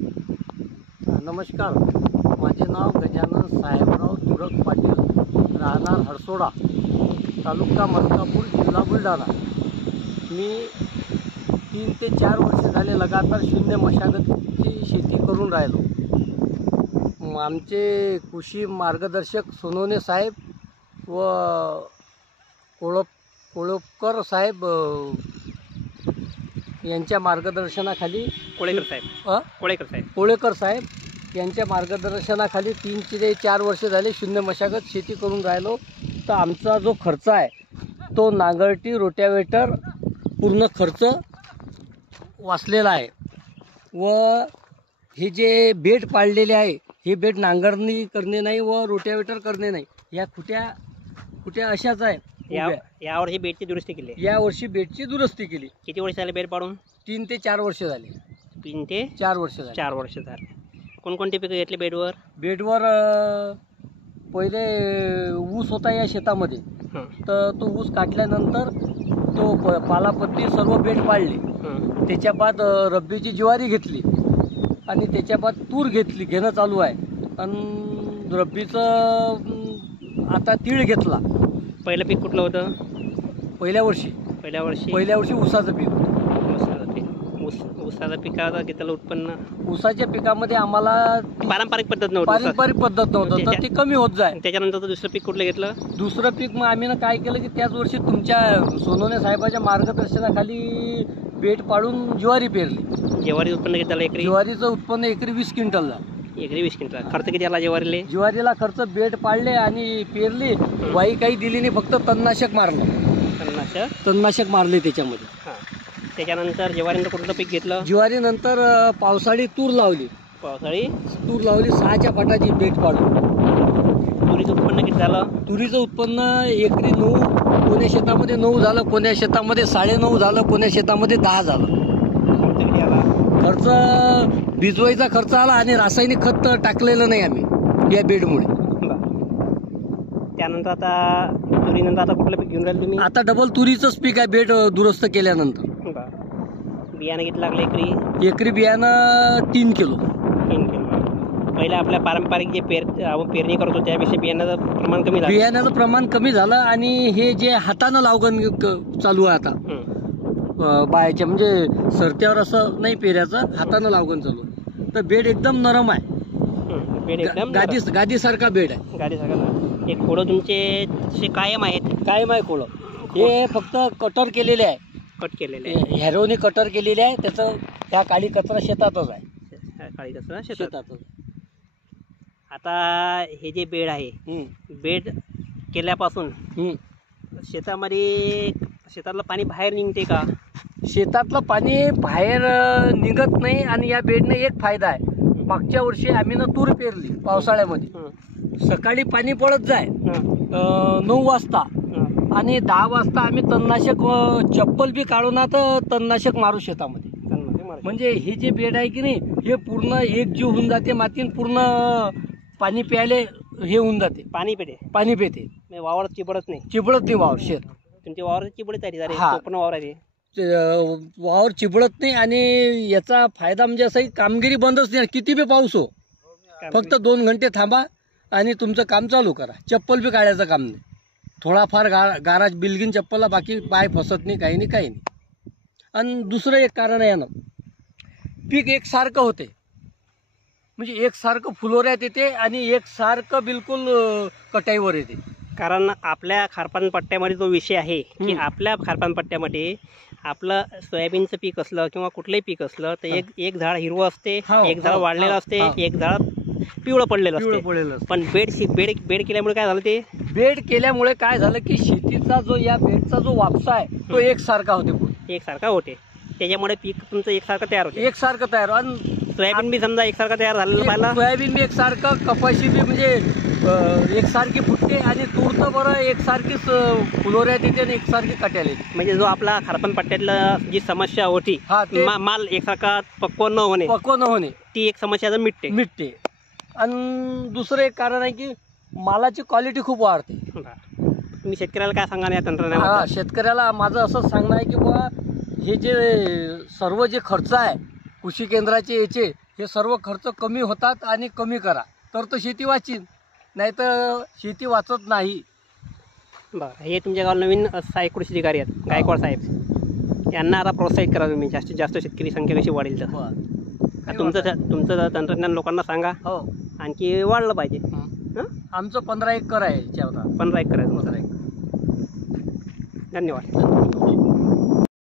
नमस्कार, माझे नाव गजानन साहेबराव तुरक पाटील, राहणार हरसोडा, तालुका मलकापूर, जिल्हा बुलढाणा. मी 3 ते 4 वर्ष झाले लगातार शून्य मशागतीची शेती करून राहिलो. आमचे कृषी मार्गदर्शक सोनवणे साहेब व कोळपकर साहेब यांच्या मार्गदर्शनाखाली कोळेकर साहेब यांच्या मार्गदर्शनाखाली 3 ते 4 वर्ष झाले शून्य मशागत शेती करून राहिलो. तर आमचा जो खर्च आहे तो नांगरटी, रोट्यावेटर पूर्ण खर्च वाचलेला आहे. व हे जे बेड पाडलेले आहे हे बेड नांगरणी करणे नाही व रोट्यावेटर करणे नाही. या कुठ्या अशाच आहे. यावर्षी बेडची दुरुस्ती केली. यावर्षी बेडची दुरुस्ती केली. किती वर्ष झाले बेड पाडून? 3 ते 4 वर्ष झाले. 3 ते 4 वर्ष झाले. 4 वर्ष झाले. कोणकोणते पिकं घेतले बेडवर? बेडवर पहिले ऊस होता या शेतामध्ये. तर तो ऊस काढल्यानंतर तो पालापत्ती सर्व बेड पाडले. त्याच्या बाद रब्बीची ज्वारी घेतली आणि त्याच्या बाद तूर घेणं चालू आहे. आणि रब्बीचं आता तीळ घेतला. पहिलं पीक कुठलं होतं? पहिल्या वर्षी ऊसाचं पीक होतं. ऊसाचं पिकाचं घेतलं उत्पन्न. ऊसाच्या पिकामध्ये आम्हाला पारंपरिक पद्धत नव्हतं, तर ते कमी होत जाय. त्याच्यानंतर दुसरं पीक कुठलं घेतलं? दुसरं पीक मग आम्ही काय केलं की त्याच वर्षी तुमच्या सोनवणे साहेबाच्या मार्गदर्शनाखाली बेड पाडून ज्वारी पेरली. ज्वारी उत्पन्न किती झालं एकरी? ज्वारीचं उत्पन्न एकरी 20 क्विंटल झालं. एकरी 20 क्विंटल. खर्च किती आला ज्वारीला? ज्वारीला खर्च बेड पाडले आणि पेरली. वाई काही दिली नाही, फक्त तणनाशक मारले त्याच्यामध्ये. त्याच्यानंतर ज्वारीनंतर कुठलं पीक घेतलं? ज्वारीनंतर पावसाळी तूर लावली. 6च्या पाटाची बेड पाडून. तुरीचं उत्पन्न किती झालं? तुरीचं उत्पन्न एकरी 9, कोण्या शेतामध्ये 9 झालं, कोण्या शेतामध्ये 9.5 झालं, कोण्या शेतामध्ये 10 झालं. खर्च भिजवायचा खर्च आला आणि रासायनिक खत टाकलेलं नाही आम्ही या बेडमुळे. त्यानंतर तुरीनंतर आता कुठलं पीक घेऊन राहिले तुम्ही? आता डबल तुरीचंच पीक आहे बेड दुरुस्त केल्यानंतर. बियाणं किती लागलं एकरी? एकरी बियाणं 3 किलो. पहिले आपल्या पारंपरिक जे पेरणी करत होतो त्यापेक्षा बियाण्याचं प्रमाण कमी झालं. आणि हे जे हातानं लावगण चालू आहे आता बायाच्या, म्हणजे सरत्यावर असं नाही पेऱ्याचं, हातानं लावगण चालू आहे. तर बेड एकदम नरम आहे. बेड एकदम गादीसारखा बेड आहे. गादीसारखा. हे खोडं तुमचे कायम आहेत? कायम आहे खोडं. हे फक्त कटर केलेले आहे. कट केलेले हॅरोने कटर केलेले आहे. त्याचं त्या काळी कचरा शेतातच आहे. काळी कचरा शेतातच. आता हे जे बेड आहे, बेड केल्यापासून शेतातलं पाणी बाहेर निघते का? शेतातलं पाणी बाहेर निघत नाही. आणि या बेडने एक फायदा आहे. मागच्या वर्षी आम्ही तूर पेरली पावसाळ्यामध्ये. सकाळी पाणी पडत जाय 9 वाजता आणि 10 वाजता आम्ही तणनाशक चप्पल बी काढून तर तणनाशक मारू शेतामध्ये. म्हणजे हे जे बेड आहे की नाही, हे पूर्ण एकजीव होऊन जाते मातीन. पूर्ण पाणी प्यायले हे होऊन जाते. पाणी पेते. वावर चिबडत नाही वावर. शेत तुमचे वावर चिबडत आहे. वावर आहे, वावर चिबडत नाही. आणि याचा फायदा म्हणजे असा कामगिरी बंदच नाही. किती बी पाऊस हो, फक्त 2 घंटे थांबा आणि तुमचं काम चालू करा. चप्पल बी काढायचं काम नाही. थोडाफार गाराज बिलगिन चप्पलला, बाकी पाय फसत नाही, काही नाही. आणि दुसरं एक कारण आहे ना, पीक एकसारखं होते. म्हणजे एकसारखं फुलोऱ्यात येते आणि एकसारखं बिलकुल कटाईवर येते. कारण आपल्या खारपान पट्ट्यामध्ये तो विषय आहे की आपल्या खारपान पट्ट्यामध्ये आपलं सोयाबीनचं पीक असलं किंवा कुठलंही पीक असलं तर एक झाड हिरवं असते, एक झाड वाढलेलं असते, एक झाड पिवळं पडलेलं असते. पण बेड केल्यामुळे काय झालं? ते बेड केल्यामुळे काय झालं की शेतीचा जो या बेडचा जो वापसा आहे तो एकसारखा होते. त्याच्यामुळे पीक तुमचं एकसारखं तयार होते. आणि सोयाबीन बी समजा एकसारखं तयार झालेलं पाहिलं. सोयाबीन बी एकसारखं, कपाशी बी म्हणजे एकसारखी फुटते. आणि तूर तर बरं एकसारखीच फुलोऱ्यात येते आणि एकसारखी कट्याला येते. म्हणजे जो आपला खारपान पट्ट्यातला जी समस्या होती, माल एकसारखा पक्व न होणे, ती एक समस्या मिटते. आणि दुसरं एक कारण आहे की मालाची क्वालिटी खूप वाढते. तुम्ही शेतकऱ्याला काय सांगा या तंत्रज्ञानाबद्दल? शेतकऱ्याला माझं असंच सांगणं आहे की बाबा, हे जे सर्व जे खर्च आहे कृषी केंद्राचे याचे, हे सर्व खर्च कमी होतात आणि कमी करा तर शेती वाचीन, नाही तर शेती वाचत नाही. बरं, हे तुमच्या गावाला नवीन सहाय्यक कृषी अधिकारी आहेत गायकवाड साहेब, यांना आता प्रोत्साहित करा तुम्ही, जास्तीत जास्त शेतकरी संख्या कशी वाढेल तर तुमचं तंत्रज्ञान लोकांना सांगा. हो, आणखी वाढलं पाहिजे. आमचं 15 एकर आहे. 15 एकर आहे. 15 एकर. धन्यवाद.